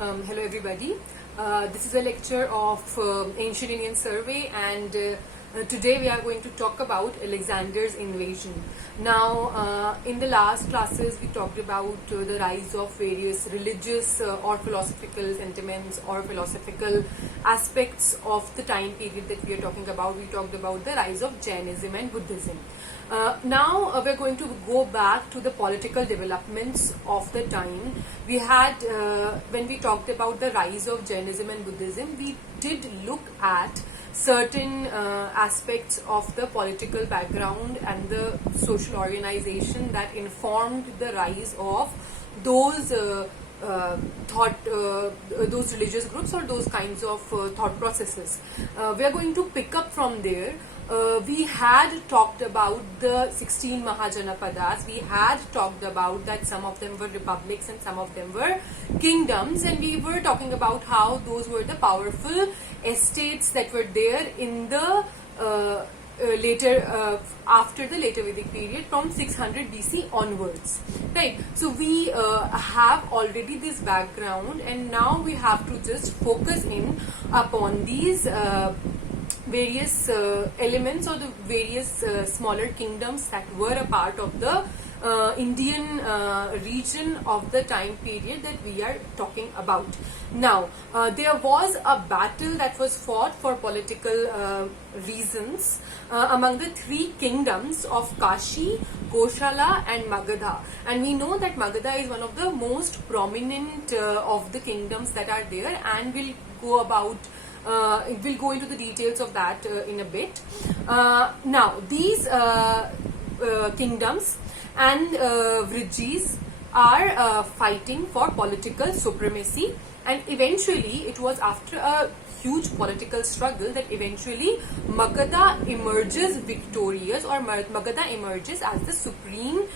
Hello everybody. This is a lecture of Ancient Indian Survey, and today we are going to talk about Alexander's invasion. Now, in the last classes we talked about the rise of various religious or philosophical sentiments or philosophical aspects of the time period that we are talking about. We talked about the rise of Jainism and Buddhism. Now we're going to go back to the political developments of the time. We had, when we talked about the rise of Jainism and Buddhism, we did look at certain aspects of the political background and the social organization that informed the rise of those those religious groups or those kinds of thought processes. We are going to pick up from there. We had talked about the 16 Mahajanapadas. We had talked about that some of them were republics and some of them were kingdoms, and we were talking about how those were the powerful estates that were there in the after the later Vedic period from 600 BC onwards, right? So we have already this background, and now we have to just focus in upon these various elements or the various smaller kingdoms that were a part of the Indian region of the time period that we are talking about. Now, there was a battle that was fought for political reasons among the three kingdoms of Kashi, Koshala and Magadha. And we know that Magadha is one of the most prominent of the kingdoms that are there, and we'll go into the details of that in a bit. Now, these kingdoms and Vrijis are fighting for political supremacy, and eventually it was after a huge political struggle that eventually Magadha emerges victorious, or Magadha emerges as the supreme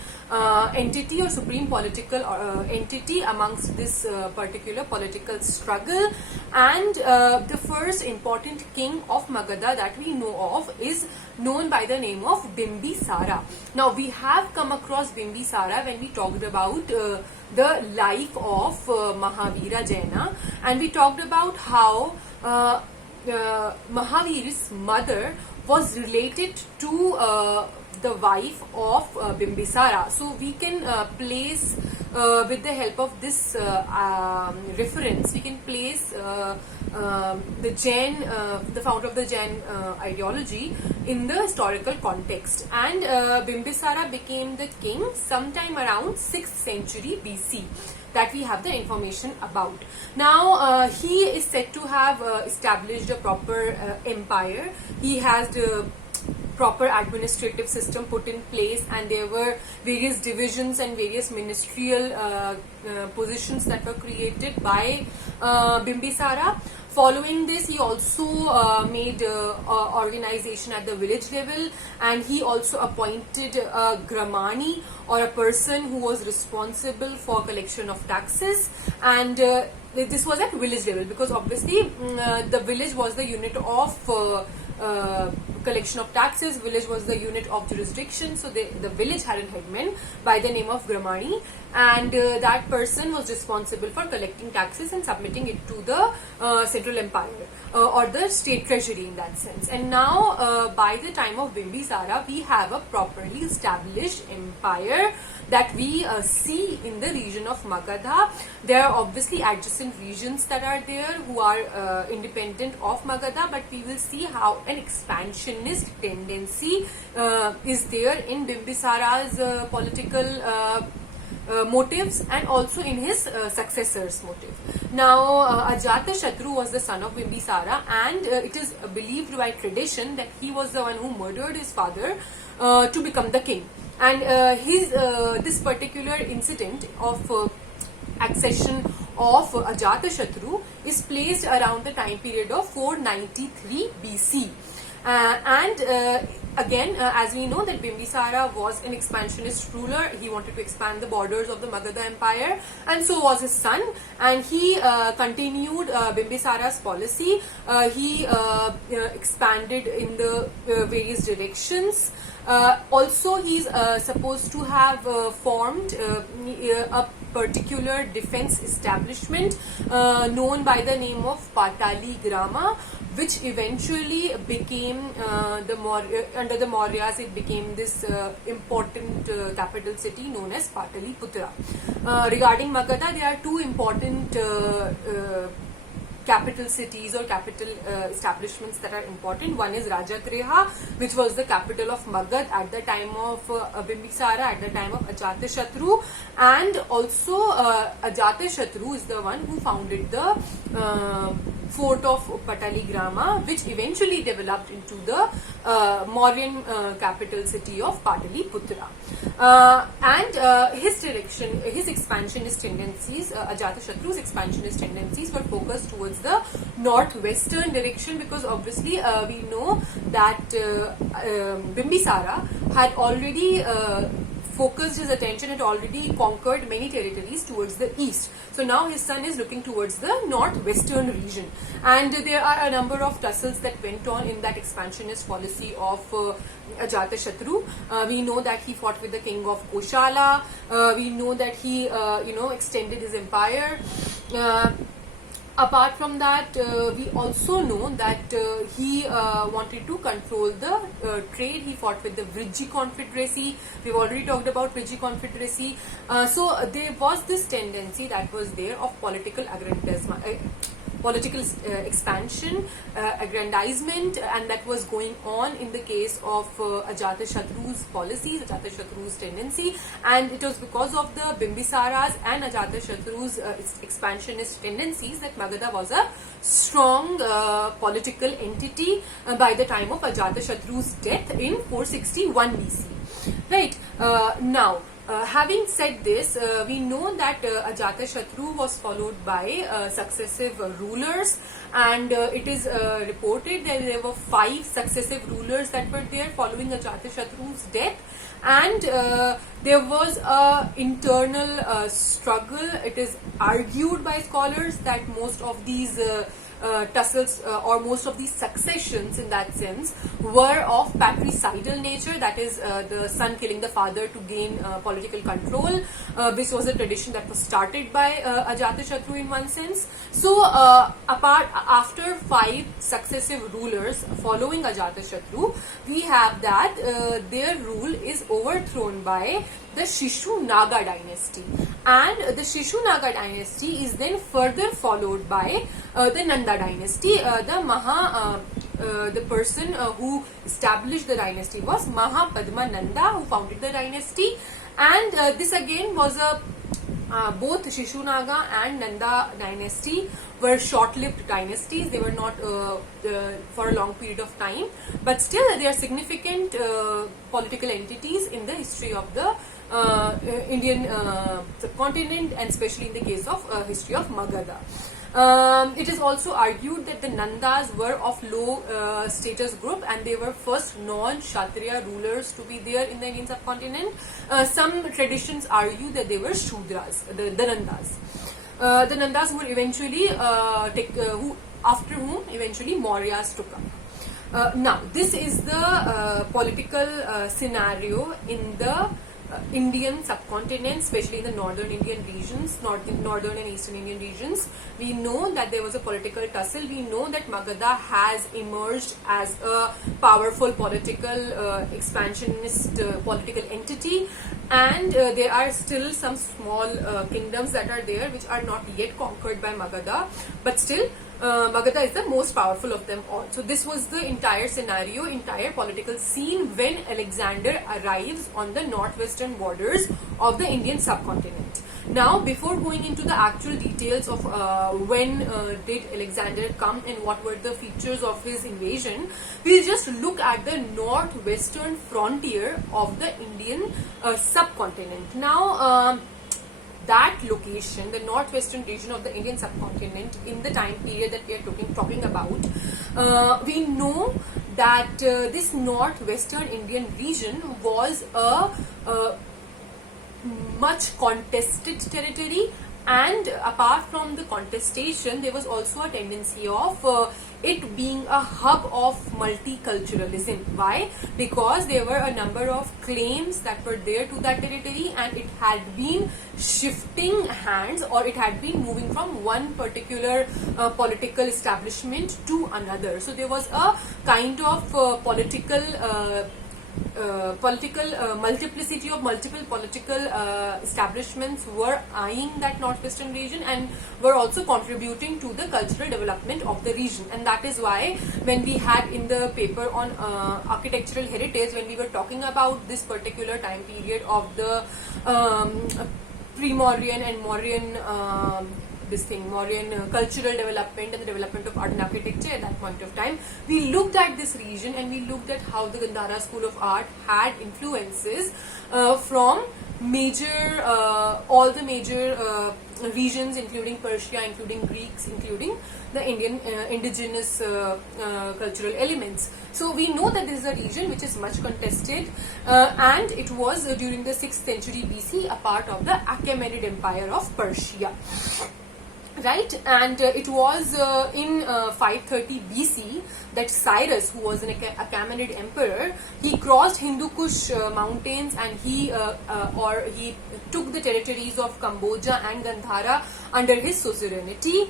entity or supreme political entity amongst this particular political struggle. And the first important king of Magadha that we know of is known by the name of Bimbisara. Now, we have come across Bimbisara when we talked about the life of Mahavira Jaina, and we talked about how Mahavir's mother was related to the wife of Bimbisara. So we can place, with the help of this reference, we can place the Jain, the founder of the Jain ideology in the historical context. And Bimbisara became the king sometime around 6th century BC. That we have the information about. Now, he is said to have established a proper empire. He has the proper administrative system put in place, and there were various divisions and various ministerial positions that were created by Bimbisara. Following this, he also made organization at the village level, and he also appointed a Gramani, or a person who was responsible for collection of taxes. And this was at village level, because obviously the village was the unit of collection of taxes. Village was the unit of jurisdiction, so the village had a headman by the name of Gramani, and that person was responsible for collecting taxes and submitting it to the central empire or the state treasury in that sense. And now, by the time of Bimbisara, we have a properly established empire that we see in the region of Magadha. There are obviously adjacent regions that are there who are independent of Magadha, but we will see how an expansionist tendency is there in Bimbisara's political motives, and also in his successors' motive. Now, Ajatashatru was the son of Bimbisara, and it is believed by tradition that he was the one who murdered his father to become the king. And this particular incident of accession of Ajatashatru is placed around the time period of 493 BC. Again, as we know that Bimbisara was an expansionist ruler. He wanted to expand the borders of the Magadha Empire, and so was his son, and he continued Bimbisara's policy. He expanded in the various directions. Also, he's supposed to have formed a particular defense establishment known by the name of Patali Grama, which eventually became under the Mauryas, it became this important capital city known as Pataliputra. Regarding Magadha, there are two important capital cities or capital establishments that are important. One is Rajagriha, which was the capital of Magad at the time of Bimbisara, at the time of Ajatashatru, and also Ajatashatru is the one who founded the fort of Pataligrama, which eventually developed into the Mauryan capital city of Pataliputra. And his expansionist tendencies, Ajatashatru's expansionist tendencies were focused towards the northwestern direction, because obviously we know that Bimbisara had already focused his attention, had already conquered many territories towards the east. So now his son is looking towards the northwestern region, and there are a number of tussles that went on in that expansionist policy of Ajatashatru. We know that he fought with the king of Koshala. We know that he extended his empire. Apart from that, we also know that he wanted to control the trade. He fought with the Vriji Confederacy. We've already talked about Vriji Confederacy. So there was this tendency that was there of political expansion, aggrandizement, and that was going on in the case of Ajatashatru's policies, Ajatashatru's tendency, and it was because of the Bimbisara's and Ajatashatru's expansionist tendencies that Magadha was a strong political entity by the time of Ajatashatru's death in 461 BC. Right, now, having said this, we know that Ajatashatru was followed by successive rulers, and it is reported that there were 5 successive rulers that were there following Ajatashatru's death, and there was a internal struggle. It is argued by scholars that most of these tussles or most of these successions in that sense were of patricidal nature, that is the son killing the father to gain political control. This was a tradition that was started by Ajatashatru in one sense. So after 5 successive rulers following Ajatashatru, we have that their rule is overthrown by the Shishunaga dynasty, and the Shishunaga dynasty is then further followed by the Nanda dynasty. The person who established the dynasty was Mahapadma Nanda, who founded the dynasty, and this again was a both Shishunaga and Nanda dynasty were short-lived dynasties. They were not for a long period of time, but still they are significant political entities in the history of the Indian subcontinent, and especially in the case of history of Magadha. It is also argued that the Nandas were of low status group, and they were first non-Kshatriya rulers to be there in the Indian subcontinent. Some traditions argue that they were Shudras, the Nandas. The Nandas who eventually after whom eventually Mauryas took up. Now, this is the political scenario in the Indian subcontinent, especially in the northern Indian regions, northern and eastern Indian regions. We know that there was a political tussle. We know that Magadha has emerged as a powerful political expansionist political entity, and there are still some small kingdoms that are there which are not yet conquered by Magadha, but still Magadha is the most powerful of them all. So this was the entire scenario, entire political scene when Alexander arrives on the northwestern borders of the Indian subcontinent. Now, before going into the actual details of when did Alexander come and what were the features of his invasion, we'll just look at the northwestern frontier of the Indian subcontinent. Now, that location, the northwestern region of the Indian subcontinent, in the time period that we are talking about, we know that this northwestern Indian region was a much contested territory, And apart from the contestation, there was also a tendency of it being a hub of multiculturalism. Why? Because there were a number of claims that were there to that territory, and it had been shifting hands, or it had been moving from one particular political establishment to another. So there was a kind of multiplicity of multiple political establishments were eyeing that northwestern region, and were also contributing to the cultural development of the region. And that is why when we had in the paper on architectural heritage, when we were talking about this particular time period of the pre-Mauryan and Mauryan Mauryan cultural development and the development of art and architecture at that point of time, we looked at this region and we looked at how the Gandhara school of art had influences from all the major regions, including Persia, including Greeks, including the Indian indigenous cultural elements. So we know that this is a region which is much contested, and it was during the 6th century BC a part of the Achaemenid Empire of Persia. Right, and it was in 530 BC that Cyrus, who was an Achaemenid emperor, he crossed Hindu Kush mountains, and he took the territories of Cambodia and Gandhara under his suzerainty.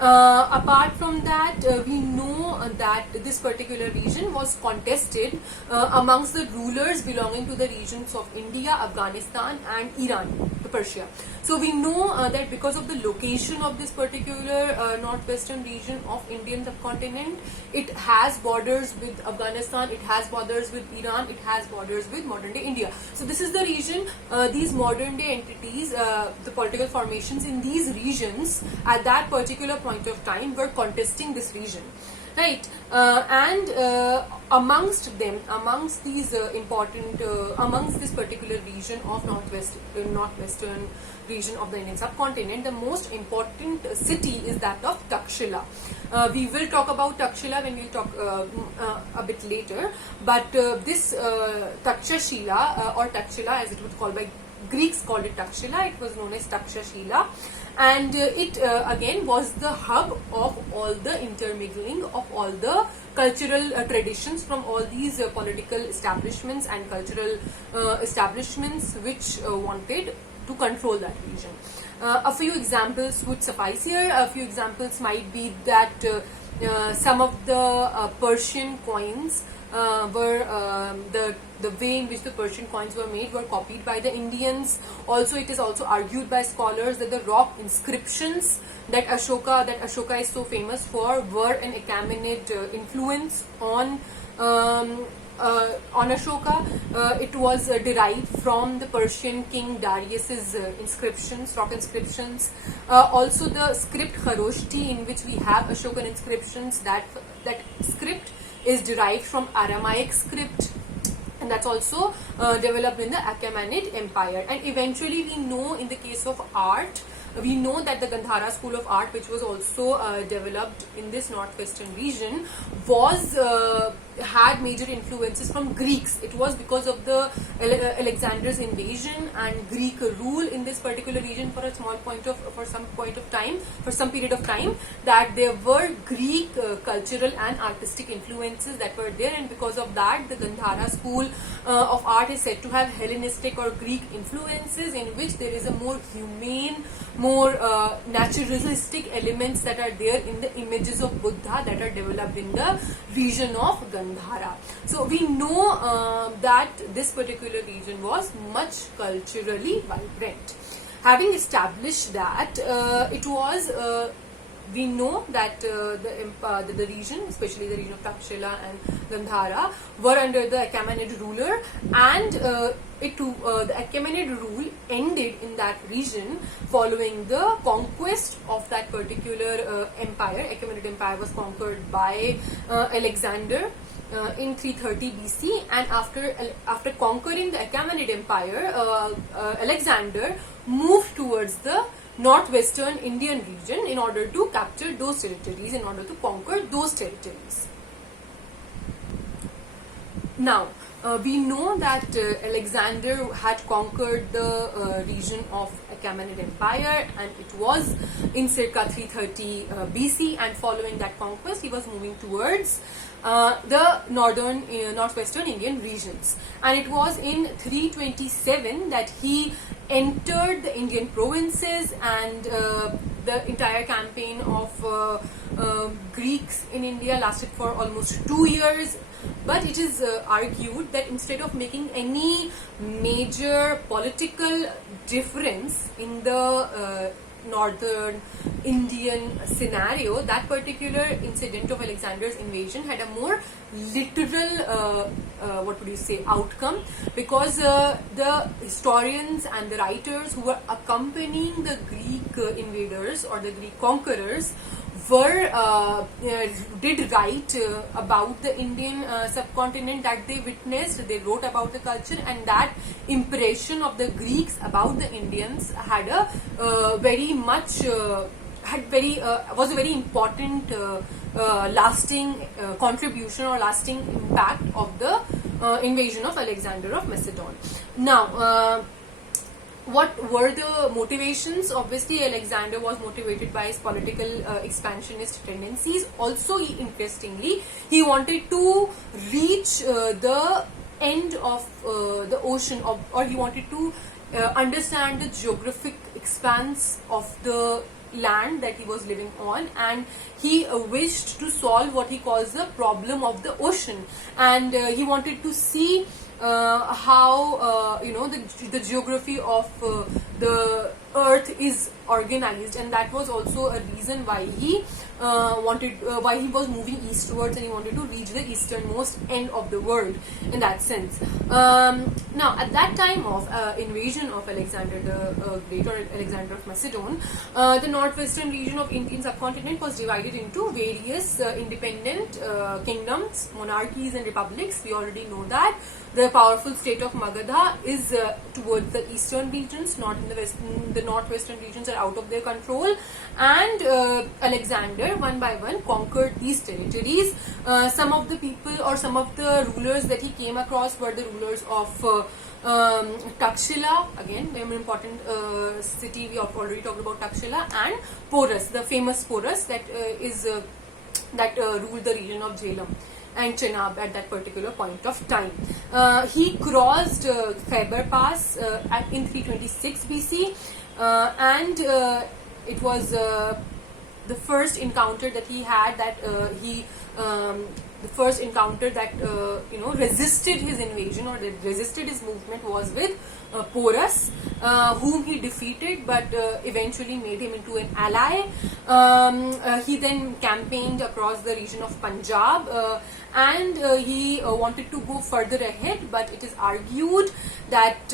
Apart from that, we know that this particular region was contested amongst the rulers belonging to the regions of India, Afghanistan and Iran, Persia. So we know that because of the location of this particular northwestern region of Indian subcontinent, it has borders with Afghanistan, it has borders with Iran, it has borders with modern day India. So this is the region, these modern day entities, the political formations in these regions at that particular point of time were contesting this region. Right, and amongst these amongst this particular region of northwestern region of the Indian subcontinent, the most important city is that of Takshila. We will talk about Takshila when we talk a bit later, but this Takshashila or Takshila, as it was called by Greeks, called it Takshila. It was known as Takshashila, and it again was the hub of all the intermingling of all the cultural traditions from all these political establishments and cultural establishments which wanted to control that region. A few examples would suffice here. A few examples might be that some of the Persian coins were the way in which the Persian coins were made were copied by the Indians. Also, it is also argued by scholars that the rock inscriptions that Ashoka is so famous for were an Achaemenid influence on Ashoka. It was derived from the Persian king Darius's inscriptions, rock inscriptions. Also, the script Kharoshti, in which we have Ashokan inscriptions, that script is derived from Aramaic script, and that's also developed in the Achaemenid Empire. And eventually, we know in the case of art, we know that the Gandhara school of art, which was also developed in this northwestern region, had major influences from Greeks. It was because of the Alexander's invasion and Greek rule in this particular region for some period of time, that there were Greek cultural and artistic influences that were there, and because of that, the Gandhara school of art is said to have Hellenistic or Greek influences, in which there is a more humane, more naturalistic elements that are there in the images of Buddha that are developed in the region of Gandhara. So we know that this particular region was much culturally vibrant. Having established that, we know that the region, especially the region of Takshila and Gandhara, were under the Achaemenid ruler, and the Achaemenid rule ended in that region following the conquest of that particular empire. Achaemenid Empire was conquered by Alexander in 330 BC, and after conquering the Achaemenid Empire, Alexander moved towards the northwestern Indian region in order to capture those territories, in order to conquer those territories. Now, we know that Alexander had conquered the region of Achaemenid Empire, and it was in circa 330 BC, and following that conquest he was moving towards the northwestern Indian regions, and it was in 327 that he entered the Indian provinces, and the entire campaign of Greeks in India lasted for almost 2 years. But it is argued that instead of making any major political difference in the northern Indian scenario, that particular incident of Alexander's invasion had a more literal outcome, because the historians and the writers who were accompanying the Greek invaders or the Greek conquerors did write about the Indian subcontinent that they witnessed. They wrote about the culture, and that impression of the Greeks about the Indians had a was a very important lasting contribution or lasting impact of the invasion of Alexander of Macedon. Now, what were the motivations? Obviously, Alexander was motivated by his political expansionist tendencies. Also, interestingly, he wanted to reach the end of the ocean, or he wanted to understand the geographic expanse of the land that he was living on, and he wished to solve what he calls the problem of the ocean, and he wanted to see how the geography of the earth is organized, and that was also a reason why he why he was moving eastwards, and he wanted to reach the easternmost end of the world in that sense. Now, at that time of invasion of Alexander the Great, or Alexander of Macedon, the northwestern region of Indian subcontinent was divided into various independent kingdoms, monarchies and republics. We already know that. The powerful state of Magadha is towards the eastern regions, not in the western. The northwestern regions are out of their control, and Alexander one by one conquered these territories. Some of the people or some of the rulers that he came across were the rulers of Takshila, again very important city. We have already talked about Takshila, and Porus, the famous Porus that ruled the region of Jhelum and Chenab at that particular point of time. He crossed Khyber Pass in 326 BC, and it was the first encounter that he had, that the first encounter that resisted his invasion or that resisted his movement was with Porus, whom he defeated, but eventually made him into an ally. He then campaigned across the region of Punjab, and he wanted to go further ahead, but it is argued that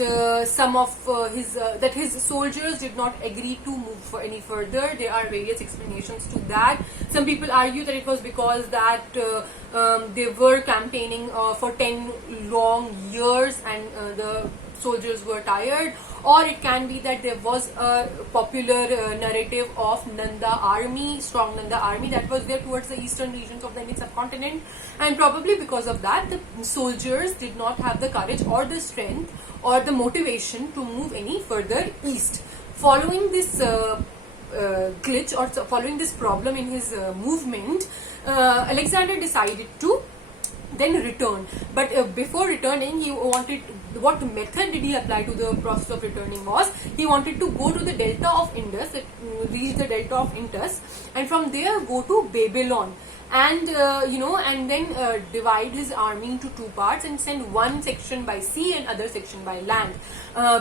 some of his soldiers did not agree to move for any further. There are various explanations to that. Some people argue that it was because that they were campaigning for 10 long years, and the soldiers were tired, or it can be that there was a popular narrative of Nanda army, strong Nanda army that was there towards the eastern regions of the Indian subcontinent, and probably because of that the soldiers did not have the courage or the strength or the motivation to move any further east. Following this glitch, or following this problem in his movement, Alexander decided to then return. But before returning, he wanted, what method did he apply to the process of returning was, he wanted to go to the delta of Indus, reach the delta of Indus, and from there go to Babylon, and and then divide his army into two parts and send one section by sea and other section by land,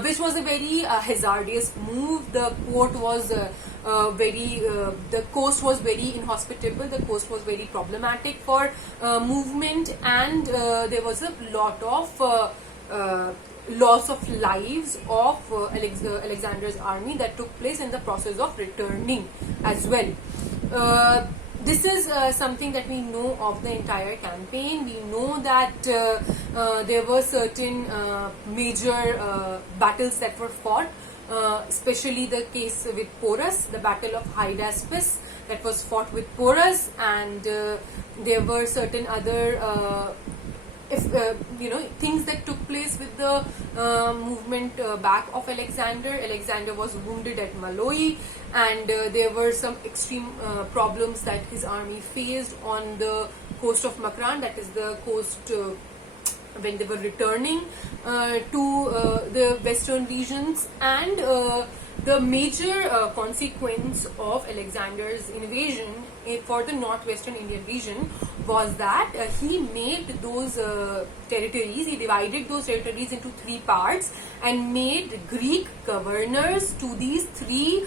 which was a very hazardous move. The port was the coast was very inhospitable, the coast was very problematic for movement, and there was a lot of loss of lives of Alexander's army that took place in the process of returning as well. This is something that we know of the entire campaign. We know that there were certain major battles that were fought, especially the case with Porus, the battle of Hydaspes that was fought with Porus, and there were certain other if things that took place with the movement back of Alexander. Alexander was wounded at Maloi, and there were some extreme problems that his army faced on the coast of Makran, that is the coast when they were returning to the western regions. And the major consequence of Alexander's invasion for the northwestern Indian region was that he made those territories, he divided those territories into three parts and made Greek governors to these three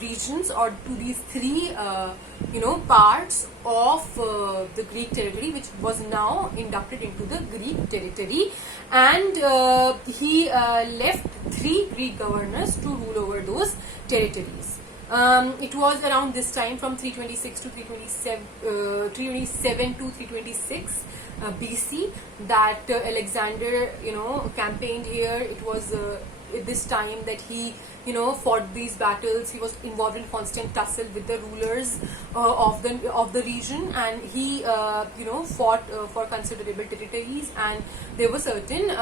regions, or to these three parts of the Greek territory, which was now inducted into the Greek territory. And he left three Greek governors to rule over those territories. It was around this time, from 326 to 327 to 326 BC, that Alexander campaigned here. It was at this time that he fought these battles. He was involved in constant tussle with the rulers of the region, and he fought for considerable territories, and there were certain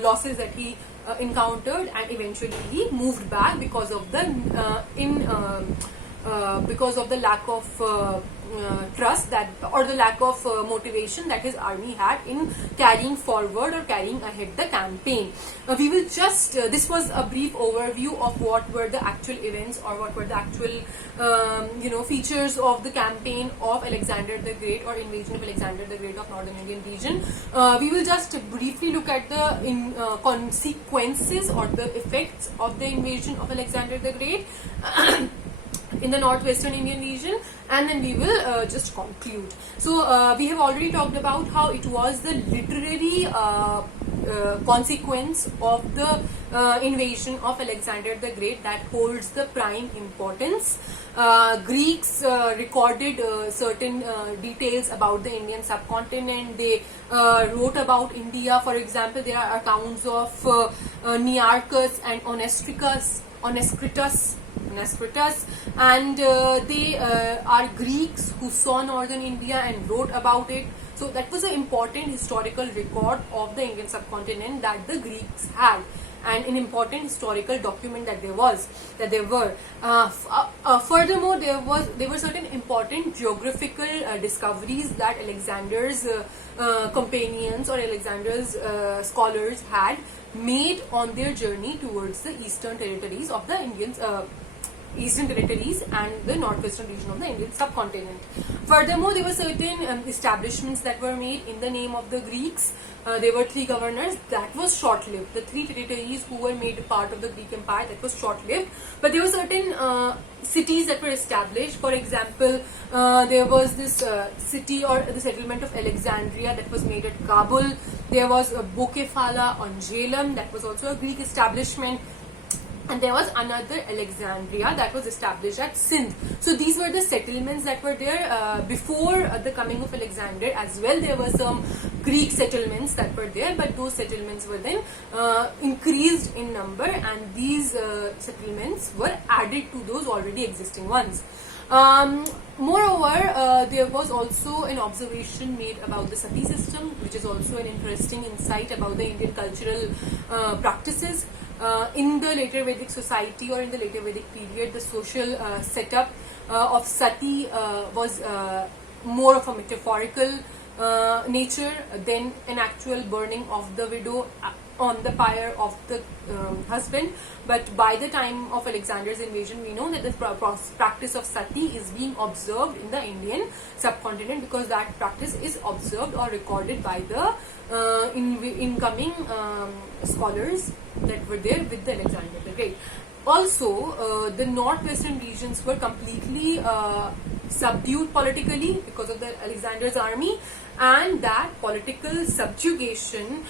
losses that he encountered, and eventually he moved back because of the lack of trust that, or the lack of motivation that his army had in carrying forward or carrying ahead the campaign. We will just this was a brief overview of what were the actual events, or what were the actual features of the campaign of Alexander the Great, or invasion of Alexander the Great of northern Indian region. We will just briefly look at the consequences or the effects of the invasion of Alexander the Great in the northwestern Indian region, and then we will just conclude. So we have already talked about how it was the literary consequence of the invasion of Alexander the Great that holds the prime importance. Greeks recorded certain details about the Indian subcontinent. They wrote about India. For example, there are accounts of Nearchus and Onesicritus, and they are Greeks who saw northern India and wrote about it. So that was an important historical record of the Indian subcontinent that the Greeks had, and an important historical document that there were. Furthermore, there were certain important geographical discoveries that Alexander's companions, or Alexander's scholars, had made on their journey towards the eastern territories of the Eastern territories and the northwestern region of the Indian subcontinent. Furthermore, there were certain establishments that were made in the name of the Greeks. There were three governors. That was short-lived. The three territories who were made part of the Greek Empire, that was short-lived. But there were certain cities that were established. For example, there was this city, or the settlement of Alexandria, that was made at Kabul. There was Bokephala on Jhelum, that was also a Greek establishment. And there was another Alexandria that was established at Sindh. So these were the settlements that were there before the coming of Alexander as well. There were some Greek settlements that were there, but those settlements were then increased in number, and these settlements were added to those already existing ones. Moreover, there was also an observation made about the sati system, which is also an interesting insight about the Indian cultural practices. In the later Vedic society, or in the later Vedic period, the social setup of sati was more of a metaphorical nature than an actual burning of the widow on the pyre of the husband. But by the time of Alexander's invasion, we know that the practice of sati is being observed in the Indian subcontinent, because that practice is observed or recorded by the incoming scholars that were there with the Alexander the Great. Also, the northwestern regions were completely subdued politically because of the Alexander's army, and that political subjugation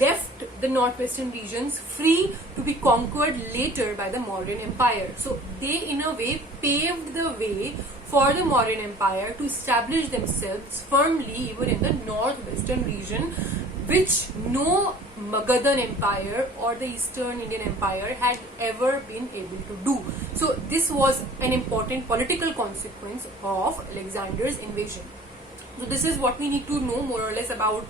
left the northwestern regions free to be conquered later by the Mauryan Empire. So they, in a way, paved the way for the Mauryan Empire to establish themselves firmly even in the northwestern region, which no Magadhan Empire or the Eastern Indian Empire had ever been able to do. So this was an important political consequence of Alexander's invasion. So this is what we need to know more or less about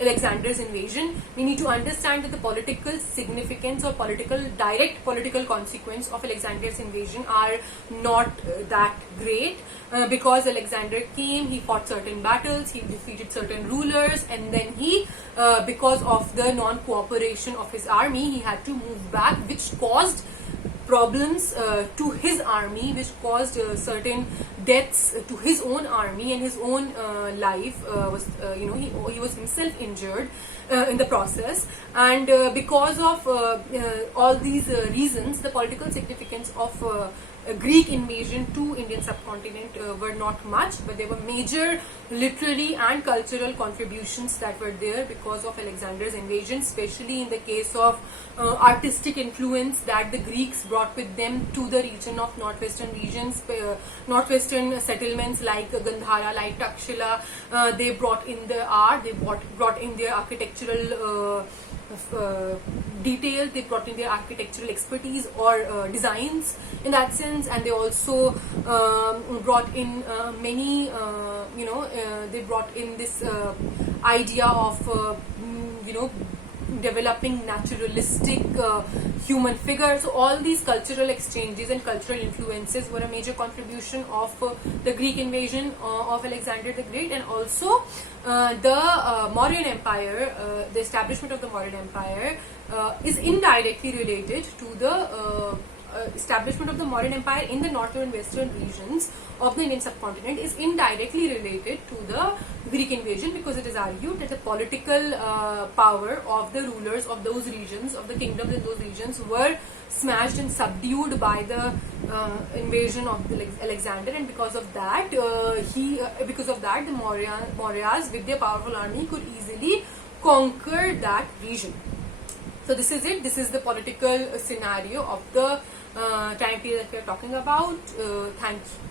Alexander's invasion. We need to understand that the political significance or direct political consequence of Alexander's invasion are not that great, because Alexander came, he fought certain battles, he defeated certain rulers, and then he, because of the non-cooperation of his army, he had to move back, which caused problems to his army, which caused certain deaths to his own army, and his own life was, he was himself injured in the process. And because of all these reasons, the political significance of Greek invasion to Indian subcontinent were not much, but there were major literary and cultural contributions that were there because of Alexander's invasion, especially in the case of artistic influence that the Greeks brought with them to the region of northwestern regions, northwestern settlements like Gandhara, like Takshila. They brought in the art, they brought in their architectural detail, they brought in their architectural expertise or designs in that sense, and they also brought in many, they brought in this idea of, developing naturalistic human figures. So all these cultural exchanges and cultural influences were a major contribution of the Greek invasion of Alexander the Great. And also the Mauryan Empire, the establishment of the Mauryan Empire is indirectly related to the establishment of the Mauryan Empire in the northern and western regions of the Indian subcontinent is indirectly related to the Greek invasion, because it is argued that the political power of the rulers of those regions, of the kingdoms in those regions, were smashed and subdued by the invasion of Alexander, and because of that, the Mauryas with their powerful army could easily conquer that region. So this is it. This is the political scenario of the time period that we are talking about. Thank you.